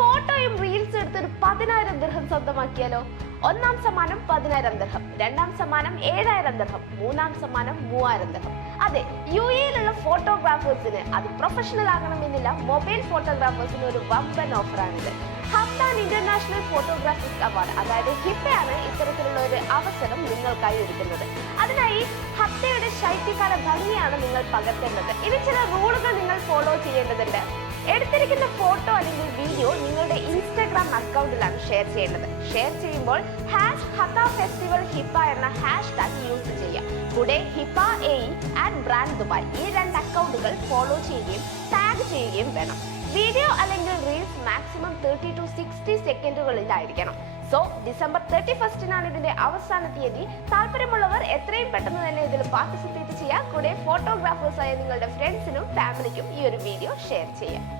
ഫോട്ടോയും റീൽസ് എടുത്ത് ഒരു 10,000 ദിർഹം സ്വന്തമാക്കിയാലോ? ഒന്നാം സമ്മാനം 10,000 ദിർഹം, രണ്ടാം സമ്മാനം 7,000 ദിർഹം, മൂന്നാം സമ്മാനം 3,000 ദിർഹം. അതെ, UAE-യിലുള്ള ഫോട്ടോഗ്രാഫേഴ്സിന്, അത് പ്രൊഫഷണൽ ആകണമെന്നില്ല, മൊബൈൽ ഫോട്ടോഗ്രാഫേഴ്സിന് ഒരു വമ്പൻ ഓഫറാണിത്. ഹംദാൻ ഇന്റർനാഷണൽ ഫോട്ടോഗ്രാഫിക് അവാർഡ്, അതായത് ഹിപ്പയാണ് ഇത്തരത്തിലുള്ള ഒരു അവസരം നിങ്ങൾക്കായി ഒരുക്കുന്നത്. അതിനായി ഹത്തയുടെ ശൈത്യകാല ഭംഗിയാണ് നിങ്ങൾ പകർത്തേണ്ടത്. ഇനി ചില റൂളുകൾ നിങ്ങൾ ഫോളോ ചെയ്യേണ്ടതുണ്ട്. എടുത്തിരിക്കുന്ന ഫോട്ടോ അല്ലെങ്കിൽ വീഡിയോ നിങ്ങളുടെ ഇൻസ്റ്റാഗ്രാം അക്കൗണ്ടിലാണ് ഷെയർ ചെയ്യേണ്ടത്. ഷെയർ ചെയ്യുമ്പോൾ #HattaFestival ഹിപ്പ എന്ന #ടാഗ് യൂസ് ചെയ്യുക. കൂടെ @HippAE ബ്രാൻഡ് ദുബായ് ഈ 2 അക്കൗണ്ടുകൾ ഫോളോ ചെയ്യുകയും ടാഗ് ചെയ്യുകയും വേണം. വീഡിയോ അല്ലെങ്കിൽ റീൽസ് മാക്സിമം 30 to 60 സെക്കൻഡുകളിലായിരിക്കണം. സോ ഡിസംബർ 31-നാണ് ഇതിന്റെ അവസാന തീയതി. താല്പര്യമുള്ളവർ എത്രയും പെട്ടെന്ന് തന്നെ ഇതിൽ പാർട്ടിസിപ്പേറ്റ് ചെയ്യുക. കൂടെ ഫോട്ടോഗ്രാഫേഴ്സായ നിങ്ങളുടെ ഫ്രണ്ട്സിനും ഫാമിലിക്കും ഈ ഒരു വീഡിയോ ഷെയർ ചെയ്യുക.